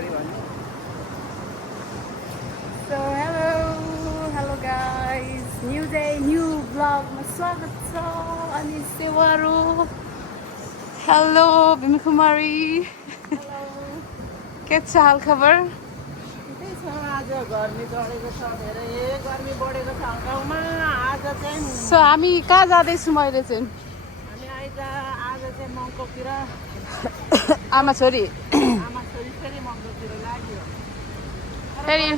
पर्यो भने So hello guys, new day, new vlog ma स्वागत छ अनि सेवारो Hello Bimkumari Hello के छ हाल खबर आज गर्मी बढेको छ धेरै गर्मी बढेको छ गाउँमा आज चाहिँ सो हामी कहाँ जाँदै छौं अहिले चाहिँ हामी आज चाहिँ मङ्गोतिर आमा छोरी फेरि मङ्गोतिर लाग्यो फेरि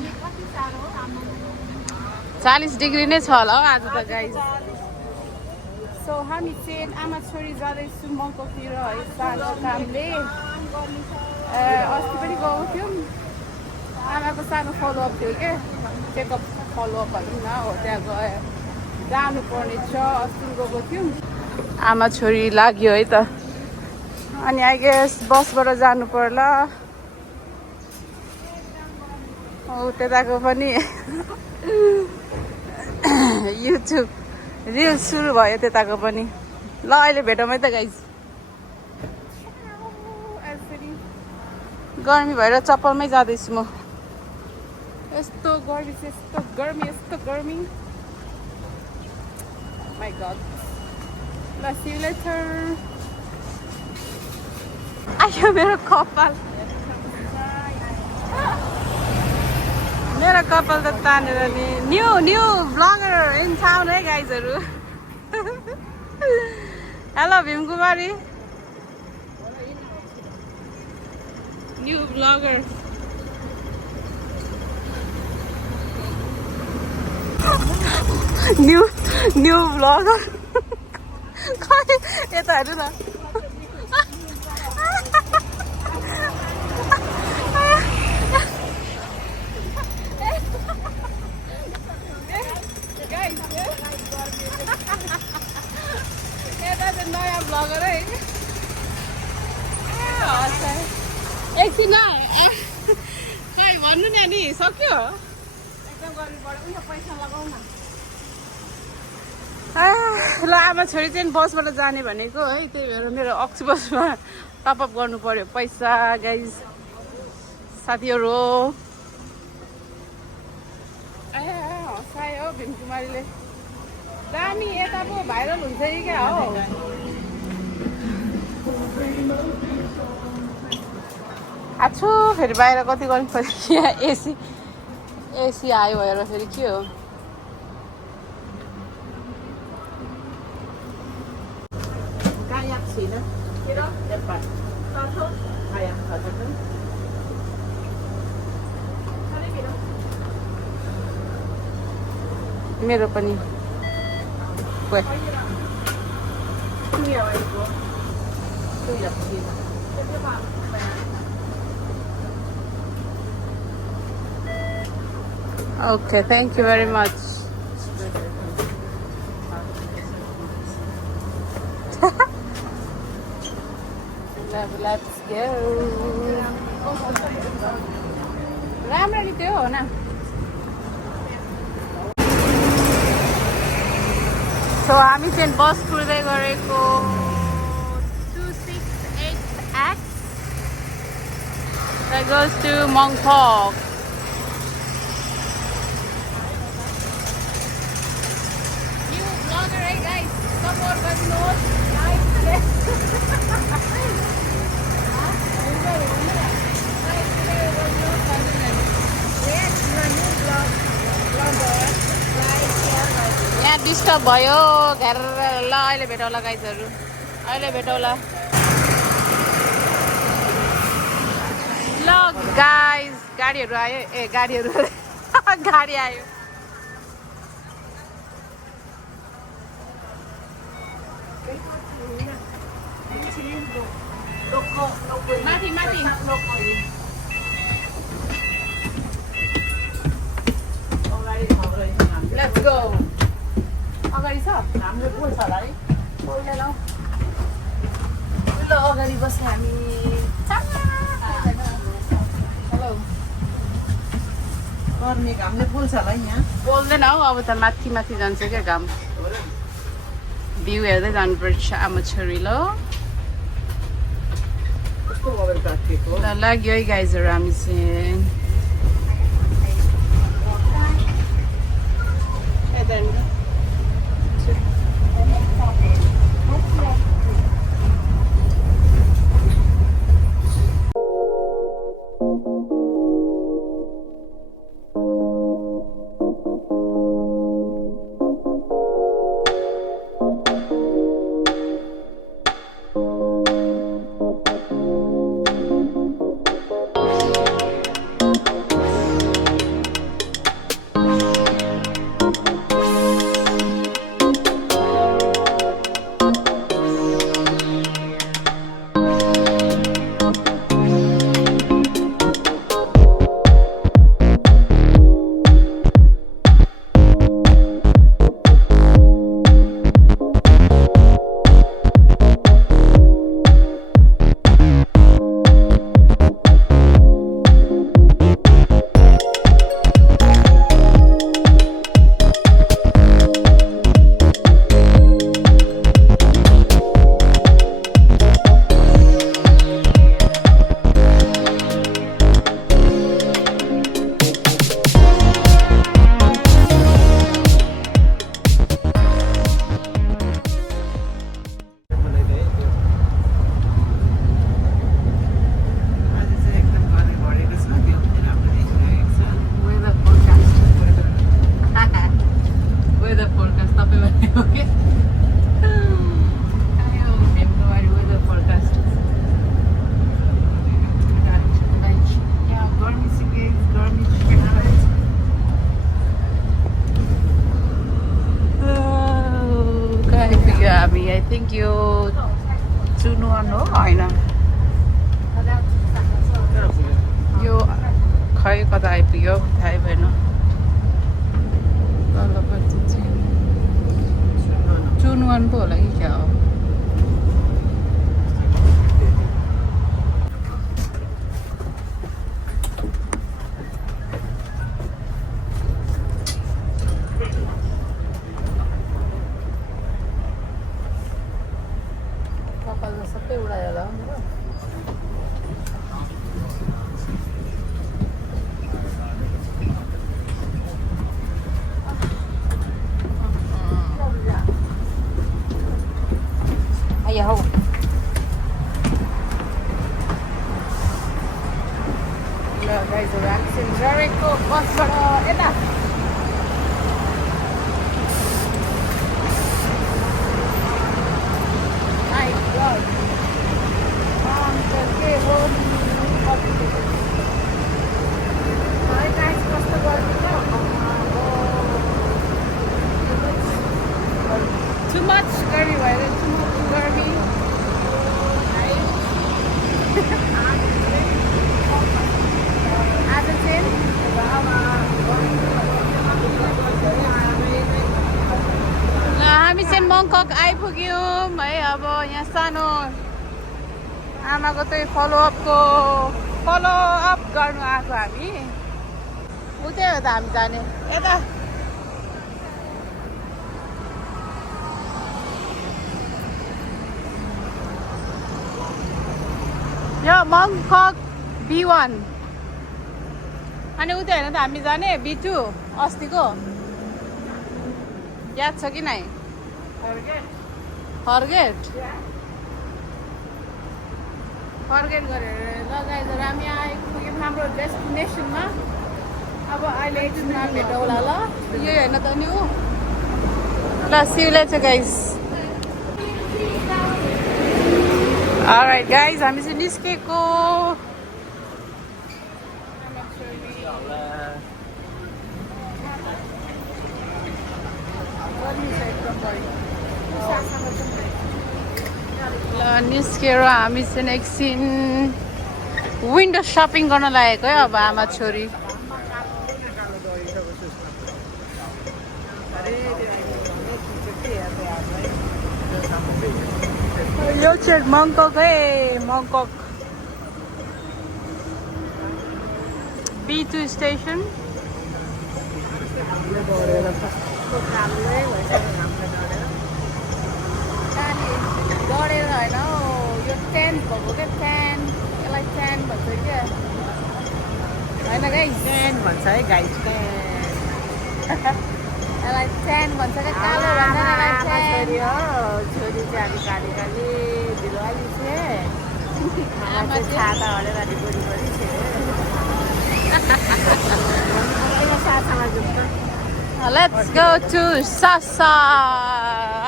40 डिग्री नै छ होला हो आज त गाइस सो हामी चाहिँ आमा छोरी जाँदैछौँ मङ्गोतिर है सानो कामले अस्ति पनि गएको थियौँ आमाको सानो फलोअप थियो क्या चेकअप फलोअप भनौँ न हो त्यहाँ गयो जानुपर्ने छ अस्ति गएको थियौँ आमा छोरी लाग्यो है त अनि आई गेस बसबाट जानु पर्ला हो त्यताको पनि युट्युब रिल सुरु भयो त्यताको पनि ल अहिले भेटौँ है त गाइज गर्मी भएर चप्पलमै जाँदैछु म यस्तो गर्मी माई गड ल सी यु लेटर आयो मेरो कपाल त तानेर नि new bagger in town hi गाइजहरू hello Bhimkumari new vlogger new vlogger यता हेर्नु न नयाँ ब्लगर है एकछिन खै भन्नु नि अनि सक्यो एकदम गर्मी पऱ्यो उयो पैसा लगाऊ न ल आमा छोरी चाहिँ बसबाट जाने भनेको है त्यही भएर मेरो अक्टोबसमा टपअप गर्नु पर्यो पैसा गाइज साथीहरू हँसायो भीमकुमारीले दामी यता पो भाइरल हुन्छ कि क्या हो आछु फेरि बाहिर कति गर्नु पर्यो यहाँ एसी आयो भएर फेरि के हो मेरो पनि Okay, thank you very much. Let's go. राम्ररी त्यो हो न सो हामी चाहिँ बस कुर्दै गरेको 268X that goes to Mongpok. New vlogger, hey guys, support गरिनुहोस् लाइक यहाँ डिस्टर्ब भयो घर ल अहिले भेटौँला गाइजहरू अहिले भेटौँला ल गाइज गाडीहरू आयो गाडीहरू गाडी आयो माथि Let's go. अगाडि छ हाम्रो पोल छ होला है पोलले ल अगाडि बस्ने हामी हेलो गर्मी घामले पोल छ होला यहाँ बोल्दैन हौ अब त माथि जान्छ क्या घाम भ्यू हेर्दै जानुपर्छ आमा छोरी ल ल लाग्यो है गाइजहरू हामी चाहिँ I think you Junuan हो हैन यो खै कता आइपुग्यो थाहै भएन चुनवान पो होला कि क्या हो सबै उडायो होला आइया हौ ल गाइजहरु हामी चाहिँ जरेको बसबाट यता Too much curry, right? Too much curry. As a tin. हामी चाहिँ मङ्कक आइपुग्यौँ है अब यहाँ सानो आमाको चाहिँ फलोअप गर्नु आएको हामी उतै हो त हामी जाने यता यो मङ्कक B1 अनि उतै होइन त हामी जाने B2 अस्तिको याद छ कि नै फर्गेट गरेर लगाएर हामी आइपुग्यौँ हाम्रो डेस्टिनेसनमा अब अहिले एकछिन भेटौँला ल यही होइन त नि हो ल सिउले छ गाइस Alright guys, हामी चाहिँ निस्केको ल निस्केर हामी चाहिँ एकछिन विन्डो सपिङ गर्न लागेको है अब आमा छोरी यो चाहिँ मङ्कक है मङ्कक B2 स्टेसन डढेर होइन यो टेन्ट भएको क्या टेन्ट यसलाई ट्यान भन्छ क्या होइन गाइस ट्यान भन्छ है गाइस यसलाई ट्यान भन्छ क्या कालो भन्दैन यसलाई ट्यान छोरी हो छोरी चाहिँ अलिक काली काली दिलवाली छे आमा चाहिँ छाता हरेर अलिक बुढी बुढी छे साथमा जुत्छ Let's go to Sasa.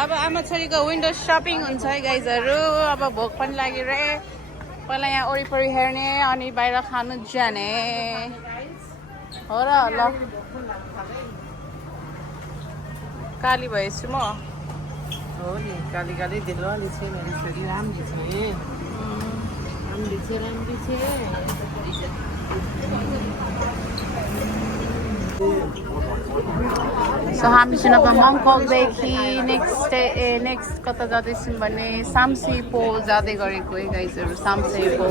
अब आमा छोरीको विन्डो सपिङ हुन्छ है गाइजहरू अब भोक पनि लागिरहे पहिला यहाँ वरिपरि हेर्ने अनि बाहिर खानु जाने हो र ल काली भएछु म हो नि काली काली दिलवाली छे मेरो छोरी राम्री छ राम्री छे सो हामी चाहिँ अब मङककदेखि नेक्स्ट कता जाँदैछौँ भने साम्सीपो जाँदै गरेको है गाइजहरू साम्सीपो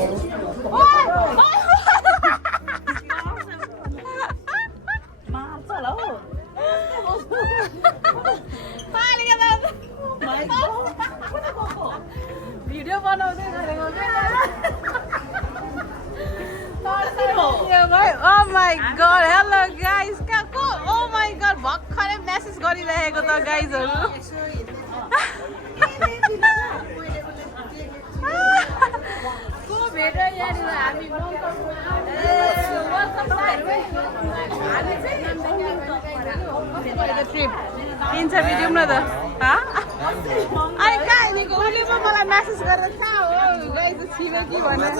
भिडियो बनाउँदै गरेको Oh my god, hello guys. Oh my god, भर्खरै मेसेज गरिरहेको त गाइजहरू को भेट यहाँनिर हामी ट्रिप इन्टरभ्यू दिउँ न त अहिले कहाँ हिँडेको उसले पो मलाई मेसेज गरेर कहाँ हो गाइज छिमेकी भनेर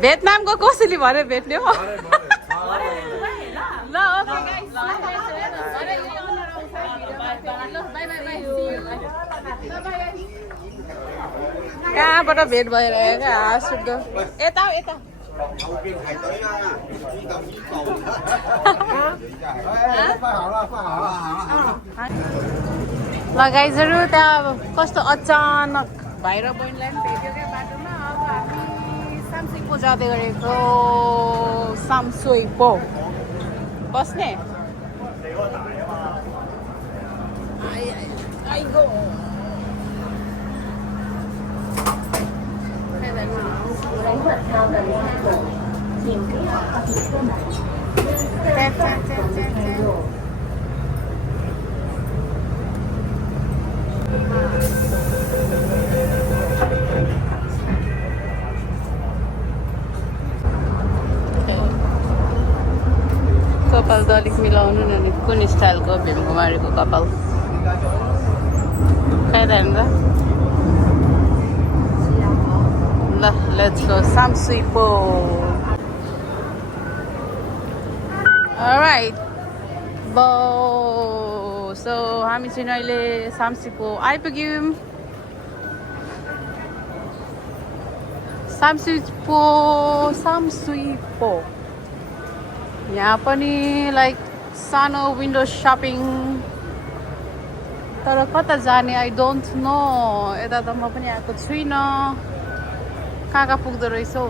भियतनामको कोसेली भनेर भेट्ने हो ल ओके गाइस कहाँबाट भेट भइरहेको क्या हाँसुको यता यता ल गाइजहरू त्यहाँ अब कस्तो अचानक भाइ र बहिनीलाई पनि भेट्यो क्या बाटोमा अब हामी सामसिङपो जाँदै गरेको सामसुइपो बस्ने कपाल त अलिक मिलाउनु न नि कुन स्टाइलको भीमकुमारीको कपाल खाइरहनु ल लेट्स गो सामसुइपो अलराइट बो सो हामी चाहिँ अहिले सामसिपो आइपुग्यौँ सामसुइपो यहाँ पनि लाइक सानो विन्डो सपिङ तर कता जाने आई डोन्ट नो यता त म पनि आएको छुइनँ कहाँ पुग्दो रहेछ हौ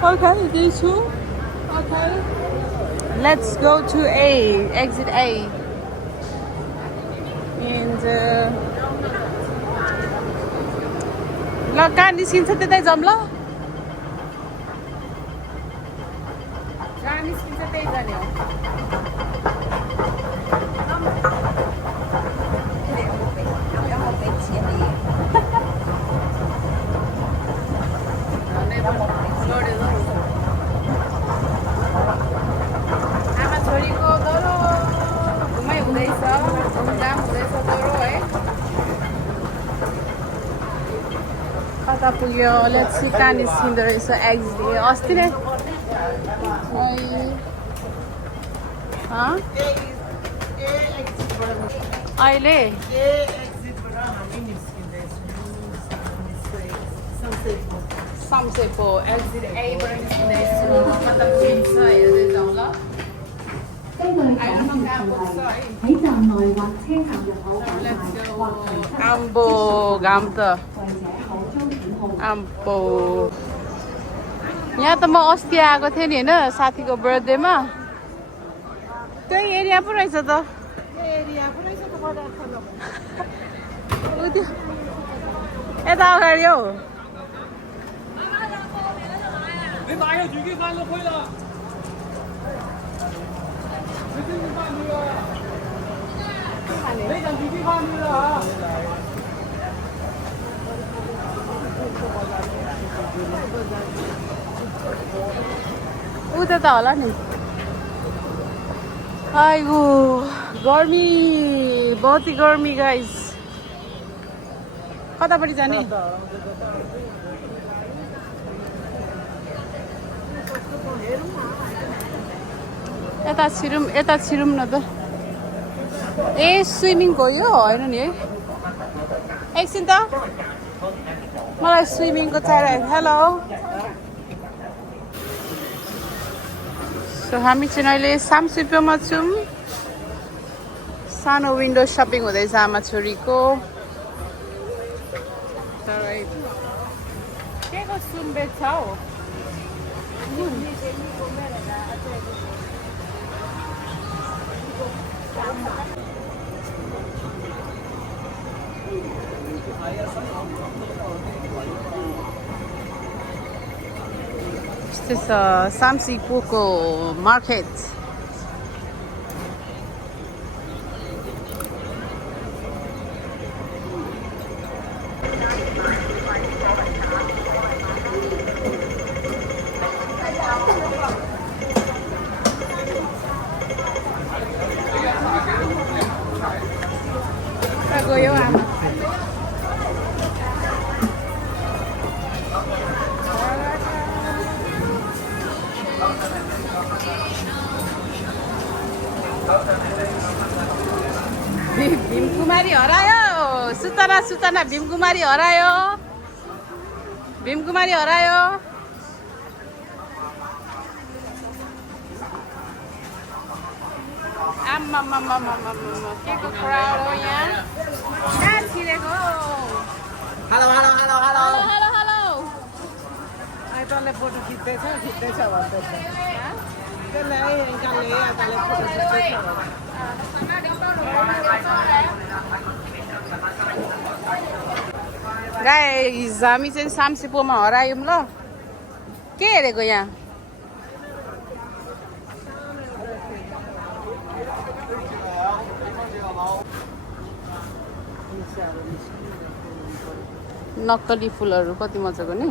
Okay, these two. Okay. Let's go to A, exit A. And ल कहाँ निस्किन्छ त्यतै जाऊँ ल कहाँ निस्किन्छ त्यही जाने हो आमा छोरीको दोहोरो घुमाइ हुँदैछ घुमघाम हुँदैछ दोहोरो है कता पुग्यो लेट्स सी कहाँ निस्किँदो रहेछ एक्जिट अस्ति नै अहिले सामसेपो एक्जिट एबाट निस्किँदैछु कता पुगिन्छ हेर्दै जाउँ ल 根據港鐵條例，喺站內或車站入口擺賣或停車 Ambo, gamta. 或者可遭檢控。 Ambo. यहाँ त म अस्ति आएको थिएँ नि होइन साथीको बर्थडेमा त्यही एरिया पो रहेछ त उ त्यो यता अगाडि हौ उता त होला नि आइगो गर्मी बहुत ही गर्मी गाइस कतापट्टि जाने यता छिरौँ न त ए स्विमिङ गयो होइन नि है एकछिन त मलाई स्विमिङको चाहिरहेको हेलो सो हामी चाहिँ अहिले सामसिप्योमा छौँ सानो विन्डो सपिङ हुँदैछ आमा छोरीको तर के को सुम्बेक छ हौ This is Samsipuko market. Gaya ama. भीमकुमारी हरायो सुतना सुतना भीमकुमारी हरायो भीमकुमारी हरायो के को क्राउड हो यहाँ कहाँ छिरेको hello hello hello hello hello hello आई तँले फोटो खिच्दैछ भन्दैछ त्यसलाई काले फोटो खिच्दैछ गाइस हामी चाहिँ सामसिपोमा हरायौँ ल के हेरेको यहाँ नक्कली फुलहरू कति मजाको नि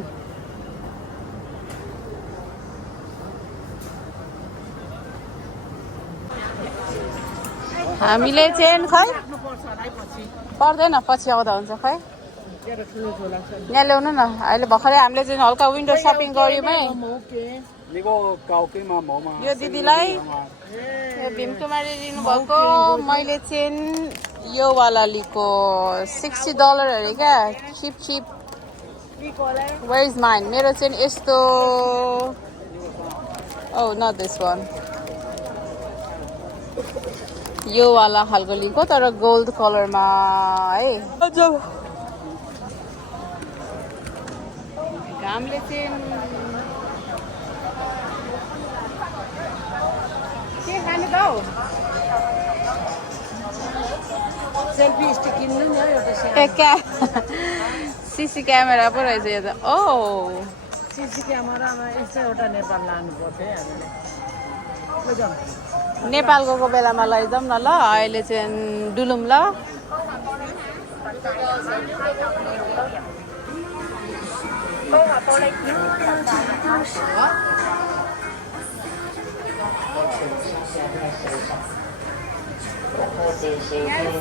हामीले चाहिँ खै पर्दैन पछि आउँदा हुन्छ खै यहाँ ल्याउनु न अहिले भर्खरै हामीले चाहिँ हल्का विन्डो सपिङ गऱ्यौँ है यो दिदीलाई यो भीमकुमारी लिनुभएको मैले चाहिँ यो वाला लिएको $60 अरे क्या चिप वेयर इज माइन मेरो चाहिँ यस्तो ओ नट दिस वान यो वाला खालको लिएको तर गोल्ड कलरमा है घामले चाहिँ के खाने त हौ सेल्फी स्टिक किन्नु नि एउटा सिसी क्यामेरा पो रहेछ यो त ओ सिसी क्यामेरामा यस्तो एउटा नेपाल लानु पर्थ्यो हामीले नेपालको बेलामा लैजाउँ न ल अहिले चाहिँ डुलुम ल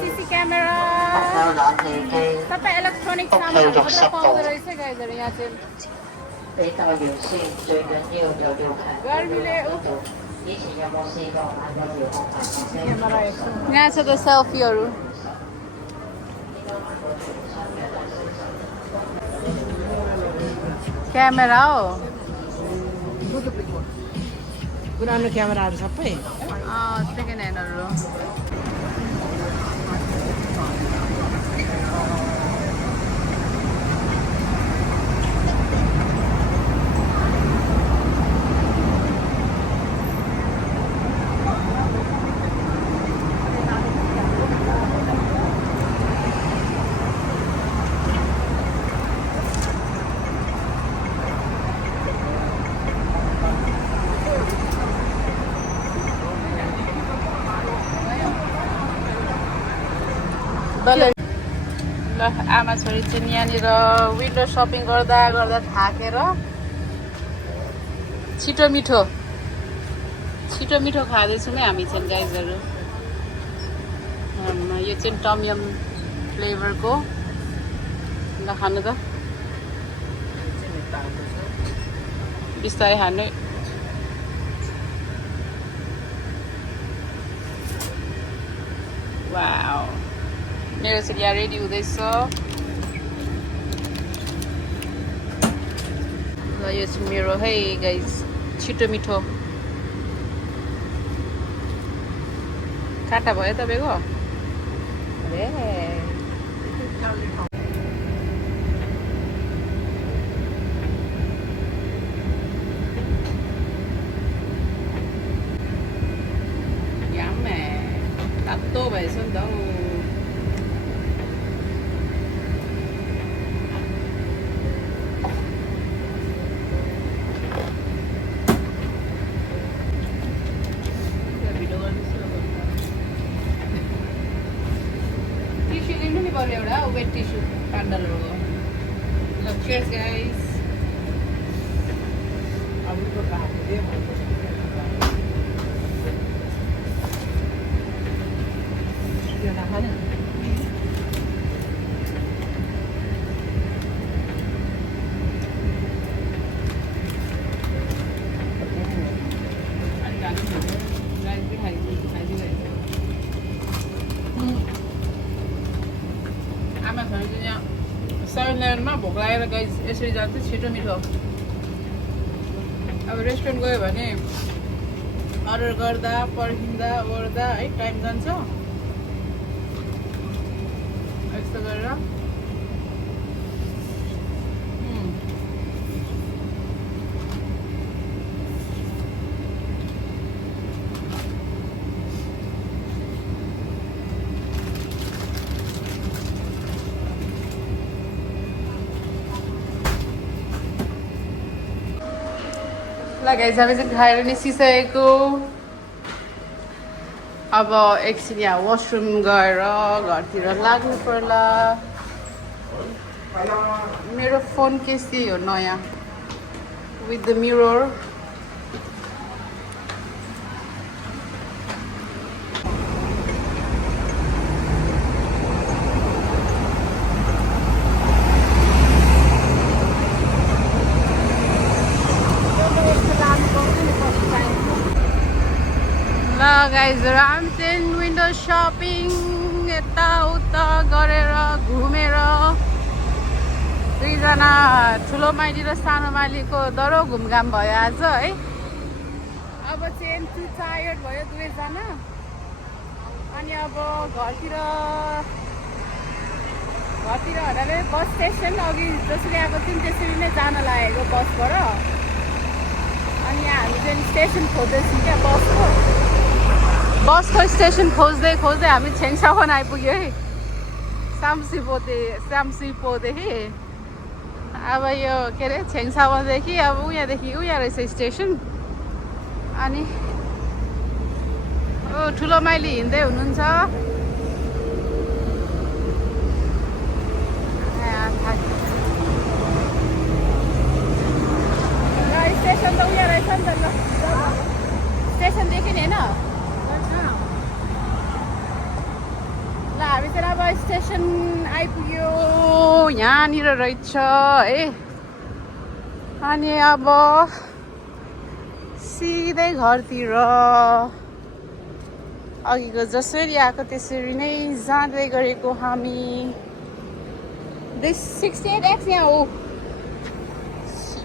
सिसी क्यामेरा तपाईँ इलेक्ट्रोनिक सामानहरू मात्रै पाउँदो रहेछ गाइजहरू यहाँ चाहिँ गर्मीले यहाँ छ त सेल्फीहरू क्यामेरा हो पुरानो क्यामेराहरू सबै सेकेन्ड ह्यान्डहरू ल आमा छोरी चाहिँ यहाँनिर विन्डो सपिङ गर्दा गर्दा थाकेर छिटो मिठो खाँदैछौँ है हामी चाहिँ गाइजहरू यो चाहिँ टमयम फ्लेभरको ल खानु त बिस्तारै खानु वाउ मेरो चाहिँ यहाँ रेडी हुँदैछ ल यो चाहिँ मेरो है गाइज छिटो मिठो काटा भयो तपाईँको याम्मे तातो भएछ नि त एउटा वेट टिस्यु पान्डलहरूको ल चियर्स गाइस सेभेन इलेभेनमा भोक लागेर गाइस यसरी जान्छ छिटो मिठो अब रेस्टुरेन्ट गयो भने अर्डर गर्दा पर्खिँदा ओर्दा है टाइम जान्छ यस्तो गरेर ल गाइस हामी चाहिँ खाएर निस्किसकेको अब एकछिन यहाँ वासरुम गएर घरतिर लाग्नु पर्ला मेरो फोन केस त्यही हो नयाँ विथ द मिरर गाइजहरू हामी चाहिँ विन्डो सपिङ यताउता गरेर घुमेर दुईजना ठुलो माइली र सानो माइलीको दह्रो घुमघाम भयो आज है अब चाहिँ टु टायर्ड भयो दुवैजना अनि अब घरतिर हटाएर बस स्टेसन अघि जसरी आएको थियौँ त्यसरी नै जान लागेको बसबाट अनि यहाँ हामी चाहिँ स्टेसन खोज्दैछौँ क्या बसको स्टेसन खोज्दै हामी छेङसावन आइपुग्यो है सामसिपोदेखि अब यो के अरे छेङसावनदेखि अब उहाँदेखि उहाँ रहेछ स्टेसन अनि ठुलो माइली हिँड्दै हुनुहुन्छ स्टेसन त उहाँ रहेछ नि त ल स्टेसनदेखि नि होइन ल हामी चाहिँ अब स्टेसन आइपुग्यो यहाँनिर रहेछ है अनि अब सिधै घरतिर अघिको जसरी आएको त्यसरी नै जाँदै गरेको हामी 68X यहाँ हो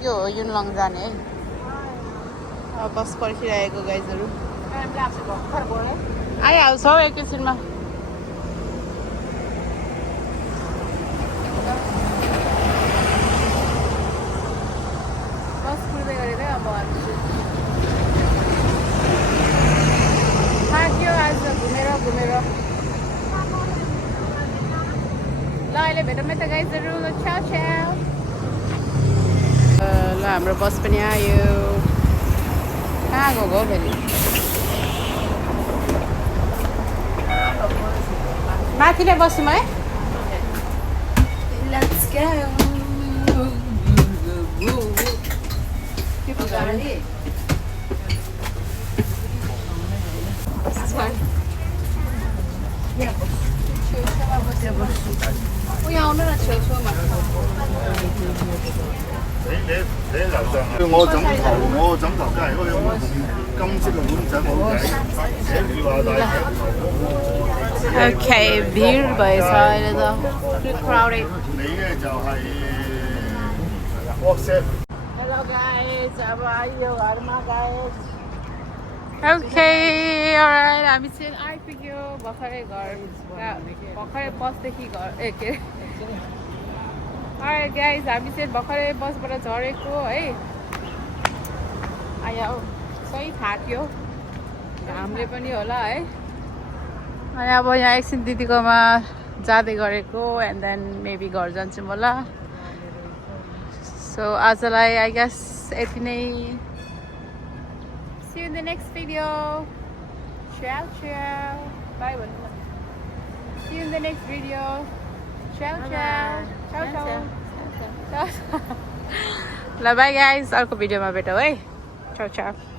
यो युनलङ जाने है बस पर्खिरहेको गाइजहरू टाइम लाग्छ भर्खर गयो आइहाल्छ हौ एकैछिनमा बस कुर्दै गरेकै अब थाक्यो आज घुमेर घुमेर ल अहिले भेटौँ है त गाइजहरू छ्याउ छ्याउ ल हाम्रो बस पनि आयो कहाँ गएको हो फेरि माथि नै बस्छौँ है Let's go. के पो गर्ने यहाँ आउनु न छेउछेउमा 你樓上我枕頭真係嗰啲金色嘅碗仔冇計，寫住話大隻。Okay, भिड भएछ अहिले त crowded. 你咧就係 WhatsApp。 हेलो गाइस अब आइयो घरमा गाइस Okay, alright. हामी चाहिँ आइपुग्यो भर्खरै घर भर्खरै बसदेखि घर के Alright guys, हामी चाहिँ भर्खरै बसबाट झरेको है आयो सही थाक्यो घामले पनि होला है अनि अब यहाँ एकछिन दिदीकोमा जाँदै गरेको एन्ड देन मेबी घर जान्छौँ होला सो आजलाई आई गेस यति नै See you in the next video. Ciao, ciao. Bye. See you in the next video. Ciao, ciao. Ciao, ciao. Ciao. Bye guys. अर्को भिडियोमा भेटौँ है. Ciao, ciao.